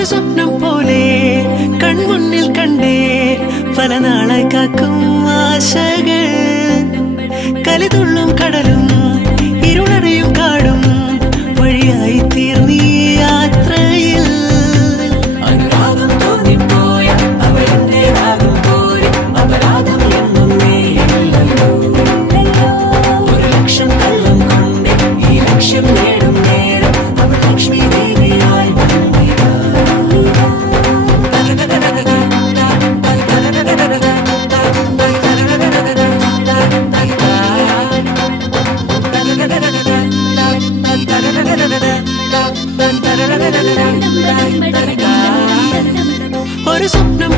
ഒരു സ്വപ്നം പോലെ കൺമുന്നിൽ കണ്ടേ പല നാളായി കാക്കും ആശകൾ കലിതുള്ളും കടലും ഇരുളടയും കാടും വഴിയായി തീർന്നീ യാത്രയിൽ അനുരാഗം തോന്നിപ്പോയ അവരെന്റേതാകും പോലെ അപരാധം എന്നും നീയല്ലോ ഒരു ലക്ഷം കള്ളം കൊണ്ട് ഈ ലക്ഷ്യം നേടും നേരം അവൾ ലക്ഷ്മി ദേവിയായി വന്നിതാ ഒരു സ്വപ്നം